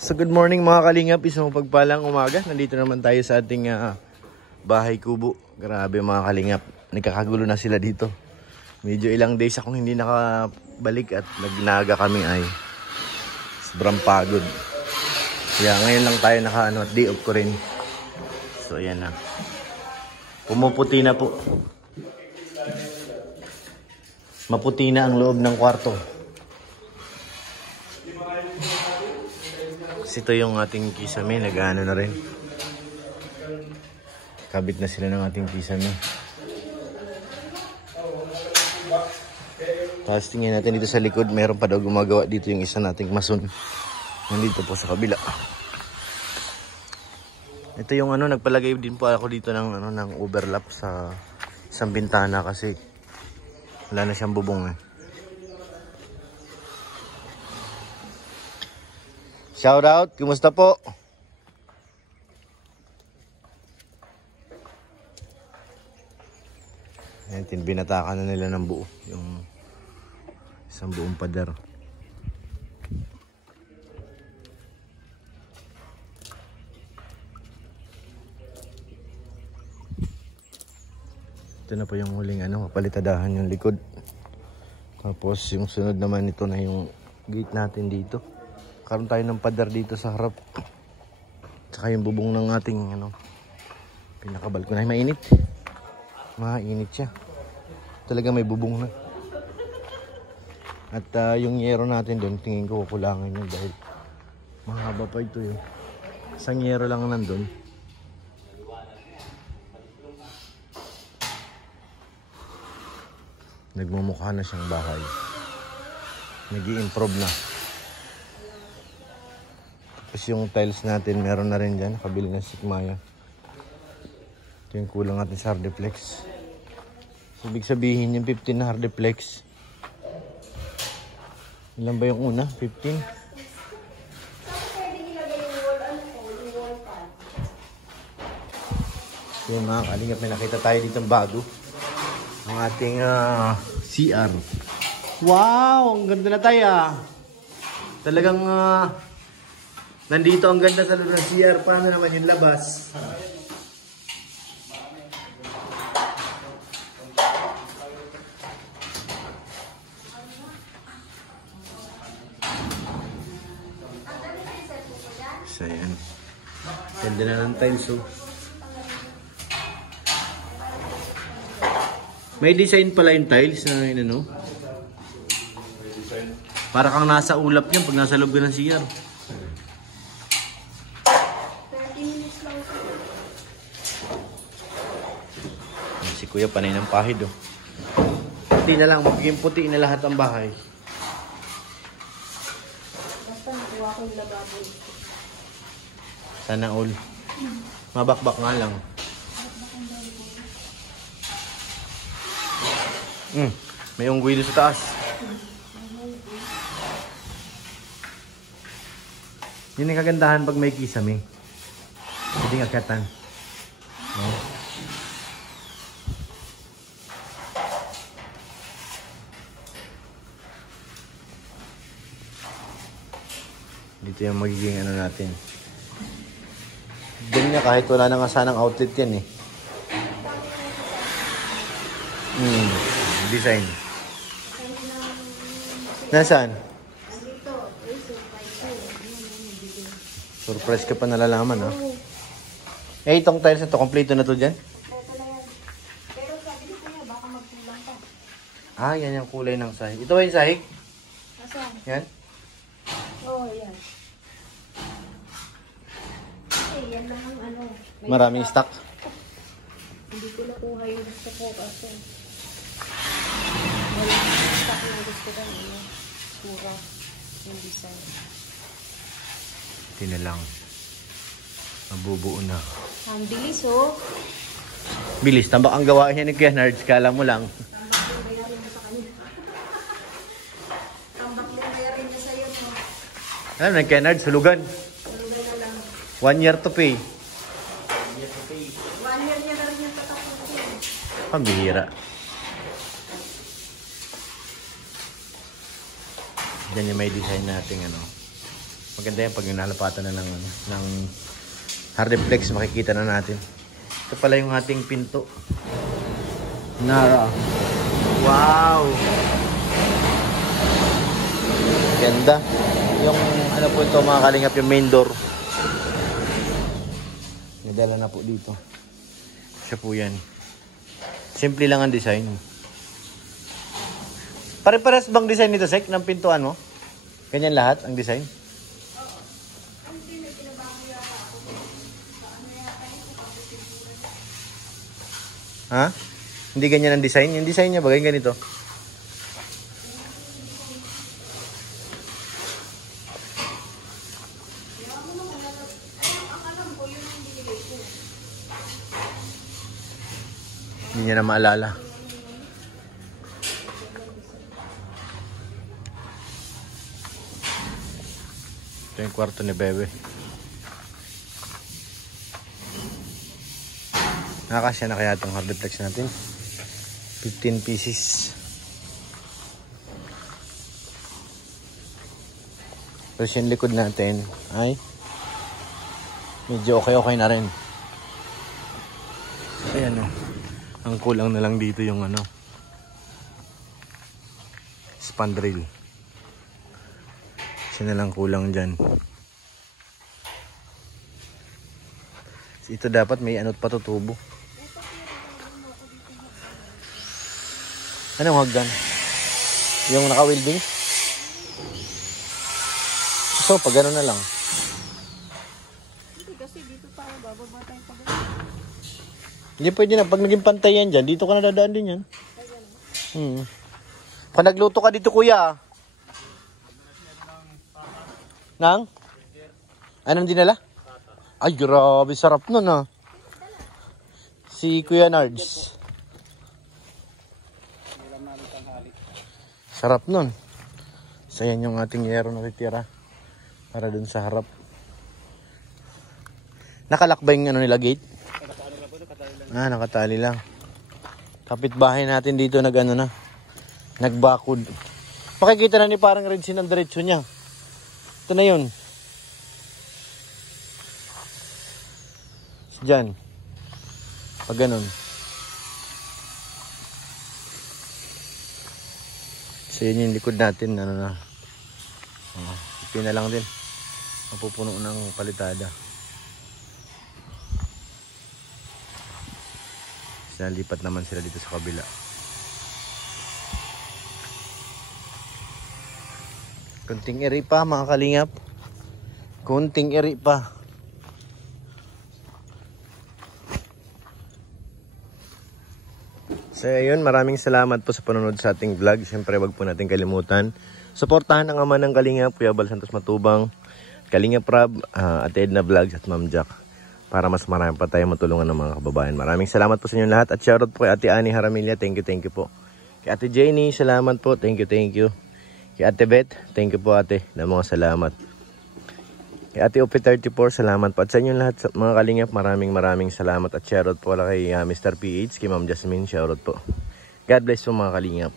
So good morning mga kalingap, isang pagpalang umaga. Nandito naman tayo sa ating bahay kubo. Grabe mga kalingap, nagkakagulo na sila dito. Medyo ilang days akong hindi nakabalik at nagnaga kami ay sobrang pagod. Kaya ngayon lang tayo day off ko rin. So ayan na, pumuputi na po. Maputi na ang loob ng kwarto. Ito yung ating kisame, nag-ano na rin. Kabit na sila ng ating kisame. Tapos tingnan natin dito sa likod, meron pa daw gumagawa dito yung isa nating mason. Nandito po sa kabila. Ito yung nagpalagay din po ako dito ng ng overlap sa isang bintana kasi wala na siyang bubong . Shout out, kumusta po? Ayan, binatakan na nila ng buo yung isang buong pader. Ito na po yung huling kapalitadahan yung likod. Tapos yung sunod naman ito na yung gate natin dito. Karoon tayo ng pader dito sa harap. Tsaka yung bubong ng ating pinakabalkon ay mainit. Mainit siya. Talaga may bubong na. At yung yero natin doon, tingin ko kukulangan yun dahil mahaba pa ito yun. Isang yero lang nandun. Nagmumukha na siyang bahay. Nag-i-improve na. Tapos yung tiles natin, meron na rin dyan. Nakabili ng Sikmaya. Ito yung kulang natin sa Hardiplex. So, ibig sabihin yung 15 na Hardiplex. Ilan ba yung una? 15? So yung mga kalingap, may nakita tayo dito bago. Ang ating CR. Wow! Ang ganda na tayo . Talagang nandito ang ganda sa loob ng CR. Paano naman yung labas? So yan. Ganda na ng tiles . May design pala yung tiles na para kang nasa ulap niyan pag nasa loob ka ng CR. Si Kuya panay ng pahid . Puti na lang, magiging puti na lahat ang bahay. Basta nakuha ko yung lababo. Sana all. Mabakbak nga lang. May unggoy doon sa taas. Yun ang kagandahan pag may kisame. Pwedeng akatan. Dito yung magiging natin. Doon niya kahit wala na nga sanang outlet yan . Design. Nasaan? Surprise ka pa nalalaman . Itong tiles na to, kompleto na to dyan? Pero sabi ko niya, baka magkulang pa. Yan yung kulay ng sahig. Ito ba yung sahig? Asan? Yan? Oo, yan. Yan lang ang Maraming stock. Hindi ko nakuha yung gusto ko kasi walang stock na gusto ko pura yung design. Hindi na lang. Mabubuo na. Ang bilis Bilis. Tambak ang gawain niya ni Kuya Nards. Kala mo lang. Tambak yung bayarin mo sa kanila. Tambak yung bayarin niya sa'yo Alam na Kuya Nards, hulugan. Hulugan na lang. 1 year to pay. 1 year niya na rin yung tatapusin. Pambihira. Diyan yung may design natin Maganda yan pag yung nalapatan na ng hard reflex, makikita na natin. Ito pala yung ating pinto. Nara. Wow! Ganda. Yung ano po ito mga kalingap, yung main door. Nadala na po dito. Siya po yan. Simple lang ang design. Pare-pares bang design nito, Sek, ng pintuan mo? Ganyan lahat ang design? Ha? Hindi ganyan ang design? Yung design niya ba ganito? Hindi niya na maalala. Ito yung kwarto ni Bebe. Nakakasya na kaya itong hard reflex natin. 15 pieces. Tapos yung likod natin ay medyo okay na rin. Ayan o. Ang kulang na lang dito yung spandrel. Siya na lang kulang dyan. Ito dapat may patutubo. Anong hagdan? Yung naka-welding? So, pag gano'n na lang. Hindi kasi dito tayo, bababa tayo pag Hindi pwede na. Pag naging pantay yan dyan, dito ka na dadaan din yan. Pag nagluto ka dito, kuya. Nang? Anong dinala? Ay, grabe. Sarap nun, ha. Si Kuya Nards. Sarap nun. So, yan yung ating yero na titira. Para dun sa harap. Nakalak ba yung nila gate? Ah, nakatali lang. Kapitbahay natin dito nagbakod. Makikita na ni parang Redsin ang diretso niya. Ito na yun. Diyan. Pag ganun. So yun yung likod natin. Ipin na lang din. Mapupuno ng palitada. Nalipat naman sila dito sa kabila. Kunting eri pa mga kalingap. Kunting eri pa. So ayun, maraming salamat po sa panonood sa ating vlog. Siyempre wag po natin kalimutan. Suportahan ang ama ng Kalingap, Kuya Bal Santos Matubang, Kalingap Rab, Ate Edna Vlogs at Ma'am Jack. Para mas marami pa tayo matulungan ng mga kababayan. Maraming salamat po sa inyo lahat. At shoutout po kay Ate Ani Haramilla. Thank you po. Kay Ate Jenny, salamat po. Thank you. Kay Ate Beth, thank you po ate. Mga salamat. Kay Ate Ope 34, salamat po. At sa inyo lahat mga Kalingap, maraming salamat. At shoutout po kay Mr. PH, kay Ma'am Jasmine, shoutout po. God bless po mga Kalingap.